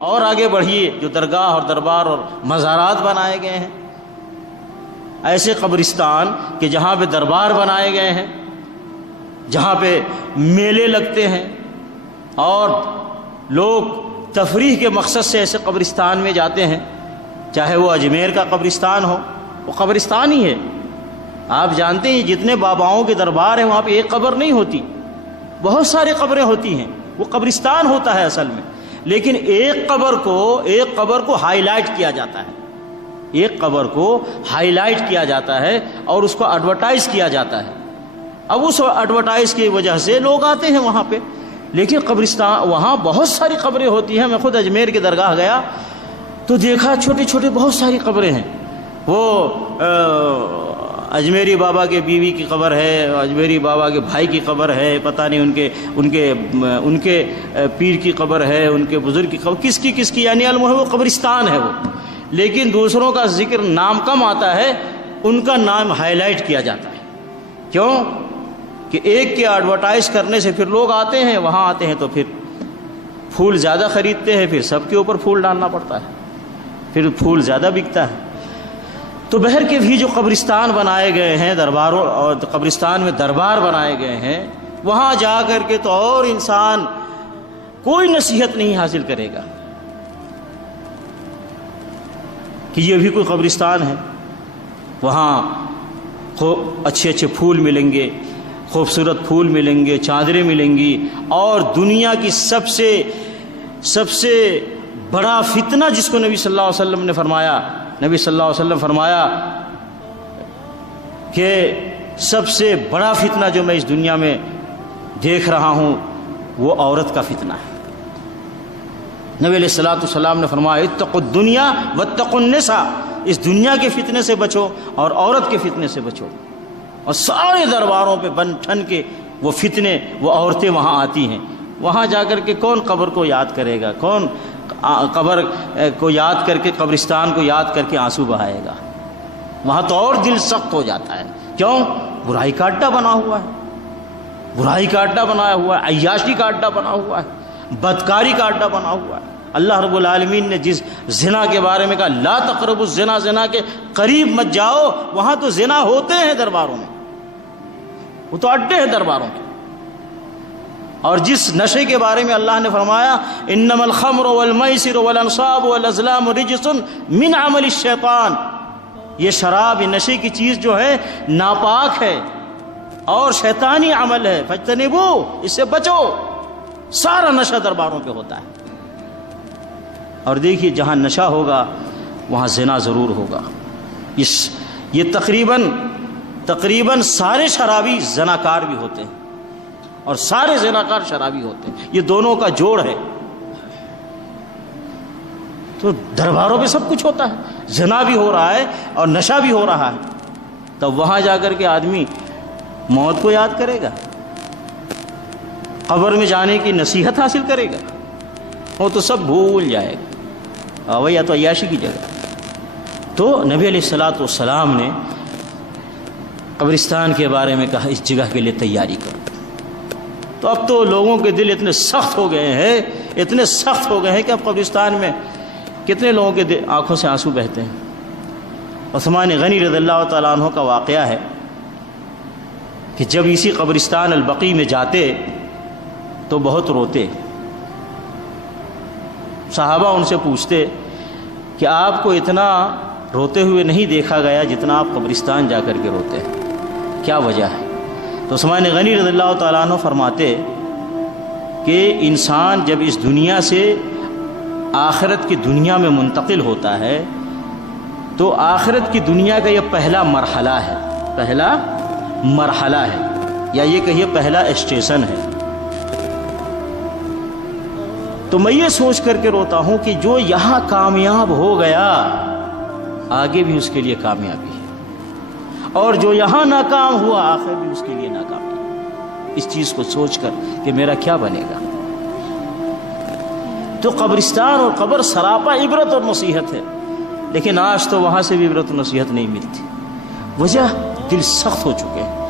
اور آگے بڑھیے، جو درگاہ اور دربار اور مزارات بنائے گئے ہیں، ایسے قبرستان کہ جہاں پہ دربار بنائے گئے ہیں، جہاں پہ میلے لگتے ہیں اور لوگ تفریح کے مقصد سے ایسے قبرستان میں جاتے ہیں، چاہے وہ اجمیر کا قبرستان ہو، وہ قبرستان ہی ہے۔ آپ جانتے ہیں جتنے باباؤں کے دربار ہیں وہاں پہ ایک قبر نہیں ہوتی، بہت ساری قبریں ہوتی ہیں، وہ قبرستان ہوتا ہے اصل میں، لیکن ایک قبر کو ہائی لائٹ کیا جاتا ہے، ایک قبر کو ہائی لائٹ کیا جاتا ہے اور اس کو ایڈورٹائز کیا جاتا ہے۔ اب اس ایڈورٹائز کی وجہ سے لوگ آتے ہیں وہاں پہ، لیکن قبرستان وہاں بہت ساری قبریں ہوتی ہیں۔ میں خود اجمیر کی درگاہ گیا تو دیکھا چھوٹی چھوٹی بہت ساری قبریں ہیں، وہ اجمیری بابا کے بیوی کی قبر ہے، اجمیری بابا کے بھائی کی قبر ہے، پتہ نہیں ان کے پیر کی قبر ہے، ان کے بزرگ کی قبر، کس کی یعنی علم ہے، وہ قبرستان ہے وہ، لیکن دوسروں کا ذکر نام کم آتا ہے، ان کا نام ہائی لائٹ کیا جاتا ہے۔ کیوں کہ ایک کے ایڈورٹائز کرنے سے پھر لوگ آتے ہیں، وہاں آتے ہیں تو پھر پھول زیادہ خریدتے ہیں، پھر سب کے اوپر پھول ڈالنا پڑتا ہے، پھر پھول زیادہ بکتا ہے۔ تو بہر کے بھی جو قبرستان بنائے گئے ہیں، درباروں اور قبرستان میں دربار بنائے گئے ہیں، وہاں جا کر کے تو اور انسان کوئی نصیحت نہیں حاصل کرے گا کہ یہ بھی کوئی قبرستان ہے۔ وہاں اچھے اچھے پھول ملیں گے، خوبصورت پھول ملیں گے، چادریں ملیں گی، اور دنیا کی سب سے بڑا فتنہ جس کو نبی صلی اللہ علیہ وسلم نے فرمایا، نبی صلی اللہ علیہ وسلم فرمایا کہ سب سے بڑا فتنہ جو میں اس دنیا میں دیکھ رہا ہوں وہ عورت کا فتنہ ہے۔ نبی علیہ الصلوۃ والسلام نے فرمایا اتقوا الدنیا واتقوا النساء، اس دنیا کے فتنے سے بچو اور عورت کے فتنے سے بچو۔ اور سارے درباروں پہ بن ٹھن کے وہ فتنے، وہ عورتیں وہاں آتی ہیں، وہاں جا کر کے کون قبر کو یاد کرے گا، کون قبر کو یاد کر کے، قبرستان کو یاد کر کے آنسو بہائے گا؟ وہاں تو اور دل سخت ہو جاتا ہے۔ کیوں؟ برائی کا اڈا بنا ہوا ہے، برائی کا اڈا بنایا ہوا ہے، عیاشی کا اڈا بنا ہوا ہے، بدکاری کا اڈا بنا ہوا ہے۔ اللہ رب العالمین نے جس زنا کے بارے میں کہا لا تقربوا الزنا، زنا کے قریب مت جاؤ، وہاں تو زنا ہوتے ہیں درباروں میں، وہ تو اڈے ہیں درباروں کے۔ اور جس نشے کے بارے میں اللہ نے فرمایا انما الخمر والمیسر والانصاب والازلام رجس من عمل الشیطان، یہ شراب، یہ نشے کی چیز جو ہے ناپاک ہے اور شیطانی عمل ہے، فاجتنبوہ، اس سے بچو۔ سارا نشہ درباروں پہ ہوتا ہے۔ اور دیکھیے جہاں نشہ ہوگا وہاں زنا ضرور ہوگا۔ یہ تقریباً سارے شرابی زناکار بھی ہوتے ہیں اور سارے زناکار شرابی ہوتے ہیں، یہ دونوں کا جوڑ ہے۔ تو درباروں پہ سب کچھ ہوتا ہے، زنا بھی ہو رہا ہے اور نشہ بھی ہو رہا ہے، تب وہاں جا کر کے آدمی موت کو یاد کرے گا، قبر میں جانے کی نصیحت حاصل کرے گا، وہ تو سب بھول جائے گا، یا تو عیاشی کی جگہ۔ تو نبی علیہ الصلوۃ والسلام نے قبرستان کے بارے میں کہا اس جگہ کے لیے تیاری کرو۔ تو اب تو لوگوں کے دل اتنے سخت ہو گئے ہیں کہ اب قبرستان میں کتنے لوگوں کے آنکھوں سے آنسو بہتے ہیں۔ عثمان غنی رضی اللہ تعالیٰ عنہ کا واقعہ ہے کہ جب اسی قبرستان البقیع میں جاتے تو بہت روتے، صحابہ ان سے پوچھتے کہ آپ کو اتنا روتے ہوئے نہیں دیکھا گیا جتنا آپ قبرستان جا کر کے روتے ہیں، کیا وجہ ہے؟ تو عثمان غنی رضی اللہ تعالیٰ عنہ فرماتے کہ انسان جب اس دنیا سے آخرت کی دنیا میں منتقل ہوتا ہے تو آخرت کی دنیا کا یہ پہلا مرحلہ ہے، یا یہ کہیے پہلا اسٹیشن ہے۔ تو میں یہ سوچ کر کے روتا ہوں کہ جو یہاں کامیاب ہو گیا آگے بھی اس کے لیے کامیابی ہے، اور جو یہاں ناکام ہوا آخر بھی اس کے لیے ناکامی ہے۔ اس چیز کو سوچ کر کہ میرا کیا بنے گا۔ تو قبرستان اور قبر سراپا عبرت اور نصیحت ہے، لیکن آج تو وہاں سے بھی عبرت و نصیحت نہیں ملتی، وجہ دل سخت ہو چکے ہیں۔